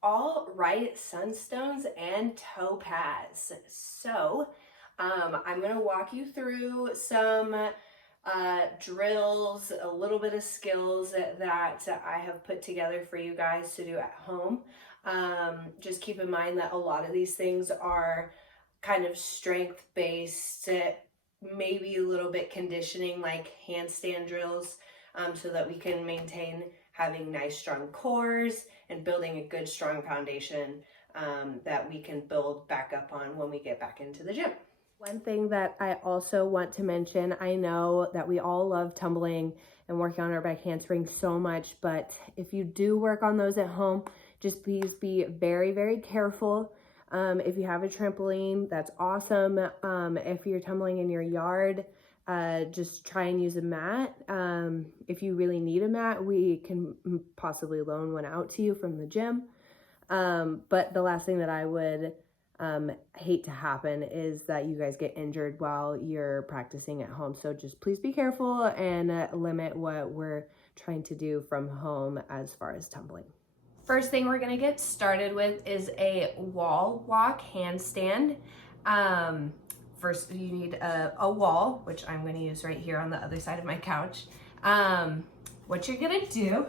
All right, Sunstones and Topaz. So, I'm going to walk you through some drills, a little bit of skills that I have put together for you guys to do at home. Just keep in mind that a lot of these things are kind of strength based, maybe a little bit conditioning like handstand drills, so that we can maintain having nice strong cores and building a good strong foundation that we can build back up on when we get back into the gym. One thing that I also want to mention, I know that we all love tumbling and working on our back handspring so much, but if you do work on those at home, just please be very, very careful. If you have a trampoline, that's awesome. If you're tumbling in your yard, just try and use a mat. If you really need a mat, we can possibly loan one out to you from the gym. But the last thing that I would hate to happen is that you guys get injured while you're practicing at home. So just please be careful and limit what we're trying to do from home as far as tumbling. First thing we're gonna get started with is a wall walk handstand. First, you need a wall, which I'm going to use right here on the other side of my couch. What you're going to do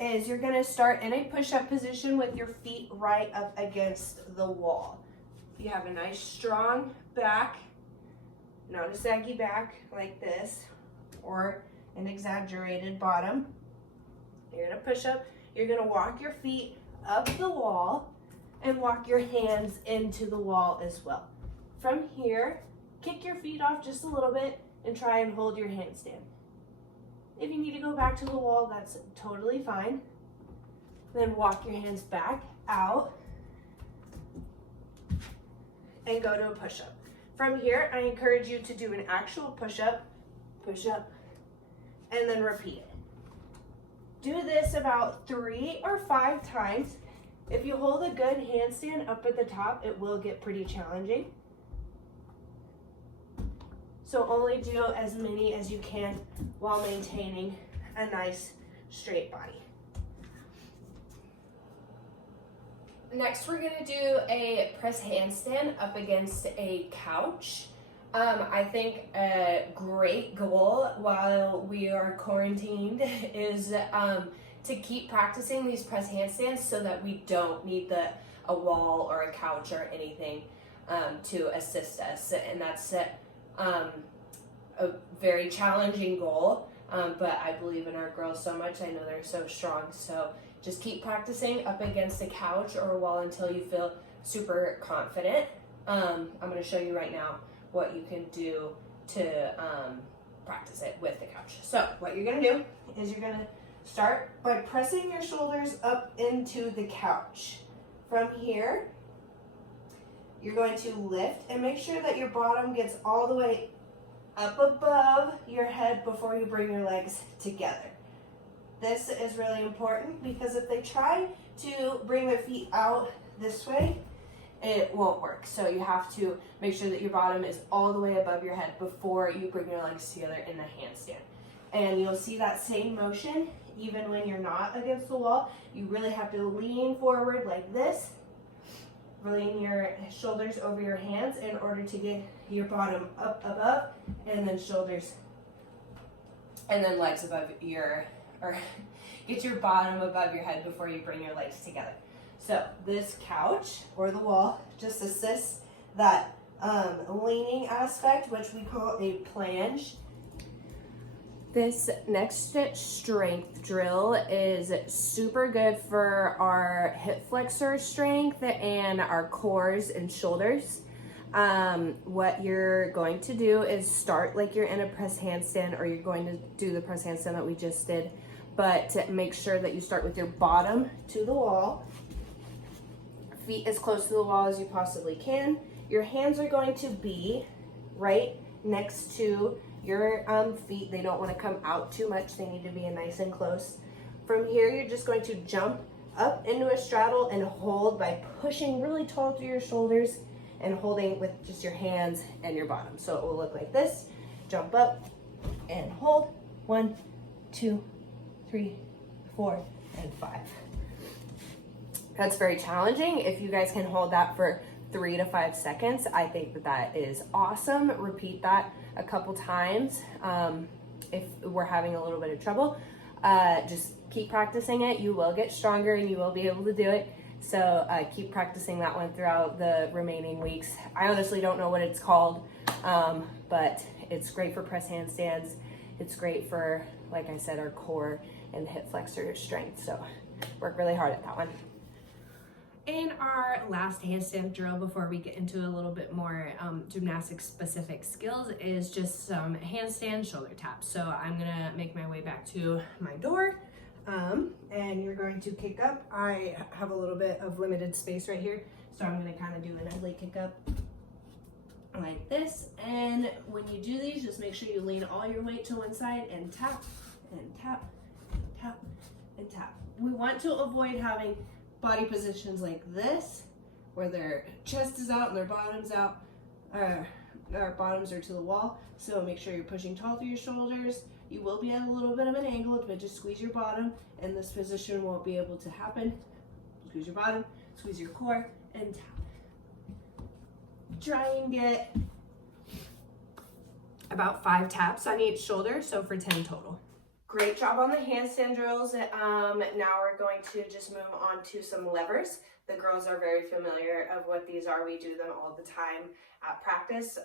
is you're going to start in a push-up position with your feet right up against the wall. You have a nice strong back, not a saggy back like this, or an exaggerated bottom. You're going to push up. You're going to walk your feet up the wall and walk your hands into the wall as well. From here, kick your feet off just a little bit and try and hold your handstand. If you need to go back to the wall, that's totally fine. Then walk your hands back out and go to a push-up. From here, I encourage you to do an actual push-up, and then repeat it. Do this about 3 or 5 times. If you hold a good handstand up at the top, it will get pretty challenging. So only do as many as you can while maintaining a nice straight body. Next, we're gonna do a press handstand up against a couch. I think a great goal while we are quarantined is to keep practicing these press handstands so that we don't need a wall or a couch or anything to assist us. And that's a very challenging goal, but I believe in our girls so much. I know they're so strong. So just keep practicing up against a couch or a wall until you feel super confident. I'm going to show you right now what you can do to practice it with the couch. So what you're going to do is you're going to start by pressing your shoulders up into the couch. From here, you're going to lift and make sure that your bottom gets all the way up above your head before you bring your legs together. This is really important because if they try to bring their feet out this way, it won't work. So you have to make sure that your bottom is all the way above your head before you bring your legs together in the handstand. And you'll see that same motion even when you're not against the wall. You really have to lean forward like this, lean your shoulders over your hands in order to get your bottom up above, and then shoulders, and then legs above get your bottom above your head before you bring your legs together. So this couch or the wall just assists that leaning aspect, which we call a planche. This next strength drill is super good for our hip flexor strength and our cores and shoulders. What you're going to do is start like you're in a press handstand, or you're going to do the press handstand that we just did, but make sure that you start with your bottom to the wall, feet as close to the wall as you possibly can. Your hands are going to be right next to your feet. They don't want to come out too much. They need to be nice and close. From here, you're just going to jump up into a straddle and hold by pushing really tall through your shoulders and holding with just your hands and your bottom. So it will look like this. Jump up and hold. 1, 2, 3, 4, and 5. That's very challenging. If you guys can hold that for 3 to 5 seconds, I think that that is awesome. Repeat that a couple times. If we're having a little bit of trouble, just keep practicing it. You will get stronger and you will be able to do it. So keep practicing that one throughout the remaining weeks. I honestly don't know what it's called, but it's great for press handstands. It's great for, like I said, our core and hip flexor strength. So work really hard at that one. In our last handstand drill, before we get into a little bit more gymnastics specific skills, is just some handstand shoulder taps. So I'm gonna make my way back to my door, and you're going to kick up. I have a little bit of limited space right here, so I'm gonna kind of do an ugly kick up like this. And when you do these, just make sure you lean all your weight to one side and tap and tap, tap and tap. We want to avoid having body positions like this, where their chest is out and their bottom's out, our bottoms are to the wall. So make sure you're pushing tall through your shoulders. You will be at a little bit of an angle, but just squeeze your bottom, and this position won't be able to happen. Squeeze your bottom, squeeze your core, and tap. Try and get about 5 taps on each shoulder, so for 10 total. Great job on the handstand drills. Now we're going to just move on to some levers. The girls are very familiar of what these are. We do them all the time at practice.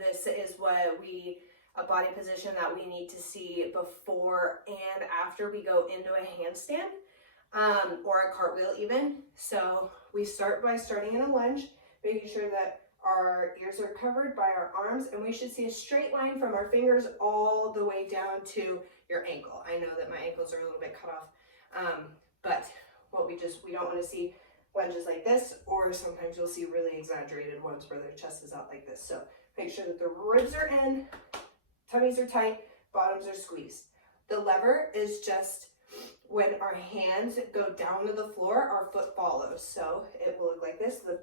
This is a body position that we need to see before and after we go into a handstand or a cartwheel even. So we start by starting in a lunge, making sure that our ears are covered by our arms, and we should see a straight line from our fingers all the way down to your ankle. I know that my ankles are a little bit cut off, but we don't want to see lunges like this, or sometimes you'll see really exaggerated ones where their chest is out like this. So make sure that the ribs are in, tummies are tight, bottoms are squeezed. The lever is just when our hands go down to the floor, our foot follows. So it will look like this. The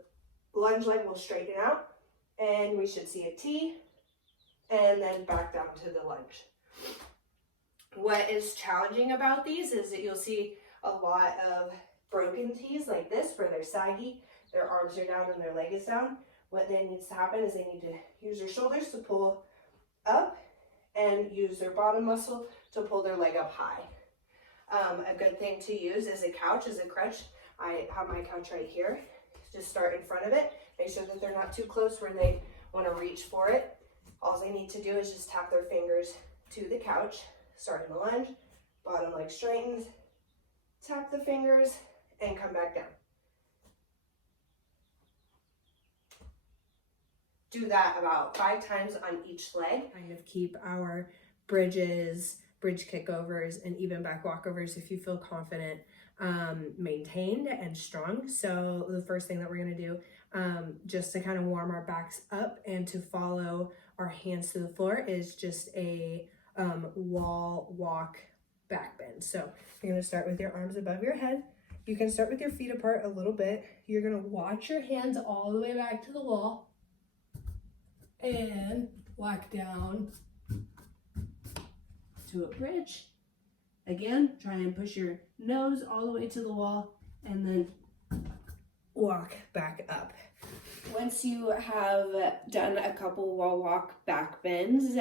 lunge leg will straighten out, and we should see a T, and then back down to the lunge. What is challenging about these is that you'll see a lot of broken T's like this, where they're saggy, their arms are down and their leg is down. What then needs to happen is they need to use their shoulders to pull up and use their bottom muscle to pull their leg up high. A good thing to use is a couch, as a crutch. I have my couch right here. Just start in front of it. Make sure that they're not too close where they want to reach for it. All they need to do is just tap their fingers to the couch. Start in the lunge, bottom leg straightens, tap the fingers, and come back down. Do that about 5 times on each leg. Kind of keep our bridge kickovers, and even back walkovers, if you feel confident, maintained and strong. So the first thing that we're going to do, just to kind of warm our backs up and to follow our hands to the floor, is just a wall walk back bend. So you're going to start with your arms above your head. You can start with your feet apart a little bit. You're going to watch your hands all the way back to the wall and walk down to a bridge. Again, try and push your nose all the way to the wall, and then walk back up. Once you have done a couple wall walk back bends,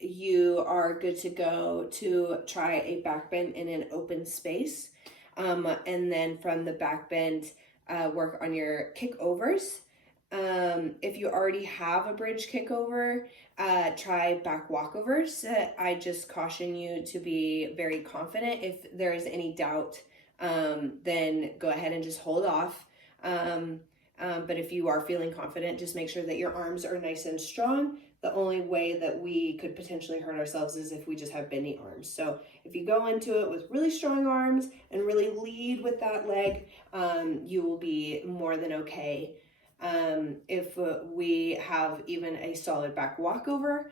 you are good to go to try a back bend in an open space. And then from the back bend, work on your kickovers. If you already have a bridge kickover, try back walkovers. I just caution you to be very confident. If there is any doubt, then go ahead and just hold off. But if you are feeling confident, just make sure that your arms are nice and strong. The only way that we could potentially hurt ourselves is if we just have bendy arms. So if you go into it with really strong arms and really lead with that leg, you will be more than okay. If we have even a solid back walkover,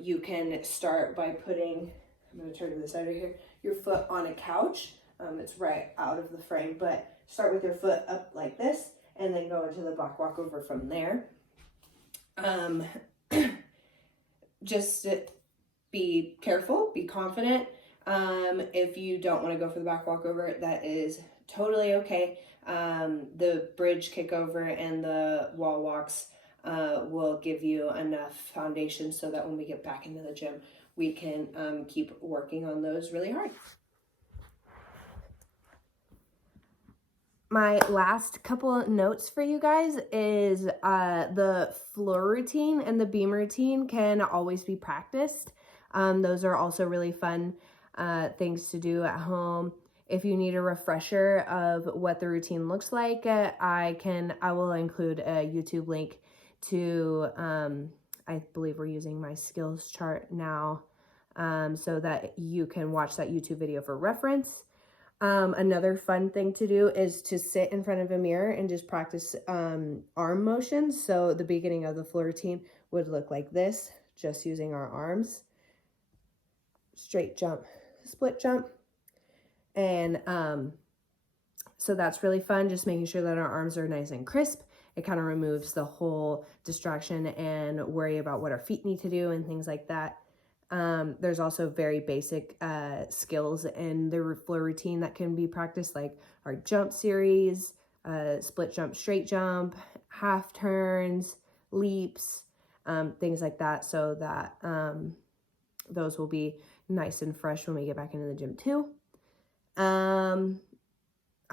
you can start by putting, I'm going to turn to the side right here, your foot on a couch. It's right out of the frame, but start with your foot up like this, and then go into the back walkover from there. Just be careful, be confident. If you don't want to go for the back walkover, that is totally okay. The bridge kickover and the wall walks will give you enough foundation so that when we get back into the gym, we can keep working on those really hard. My last couple notes for you guys is the floor routine and the beam routine can always be practiced. Those are also really fun things to do at home. If you need a refresher of what the routine looks like, I will include a YouTube link to, I believe we're using my skills chart now, so that you can watch that YouTube video for reference. Another fun thing to do is to sit in front of a mirror and just practice arm motions. So the beginning of the floor routine would look like this, just using our arms. Straight jump, split jump. And so that's really fun, just making sure that our arms are nice and crisp. It kind of removes the whole distraction and worry about what our feet need to do and things like that. There's also very basic skills in the floor routine that can be practiced, like our jump series, split jump, straight jump, half turns, leaps, things like that, so that those will be nice and fresh when we get back into the gym too.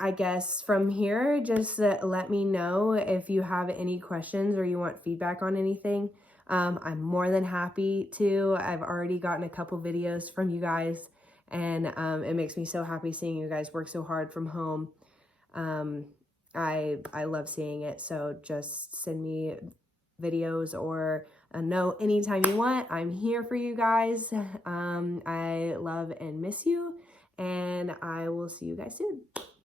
I guess from here, just let me know if you have any questions or you want feedback on anything. I'm more than happy to. I've already gotten a couple videos from you guys, and it makes me so happy seeing you guys work so hard from home. I love seeing it, so just send me videos or a note anytime you want. I'm here for you guys. I love and miss you, and I will see you guys soon.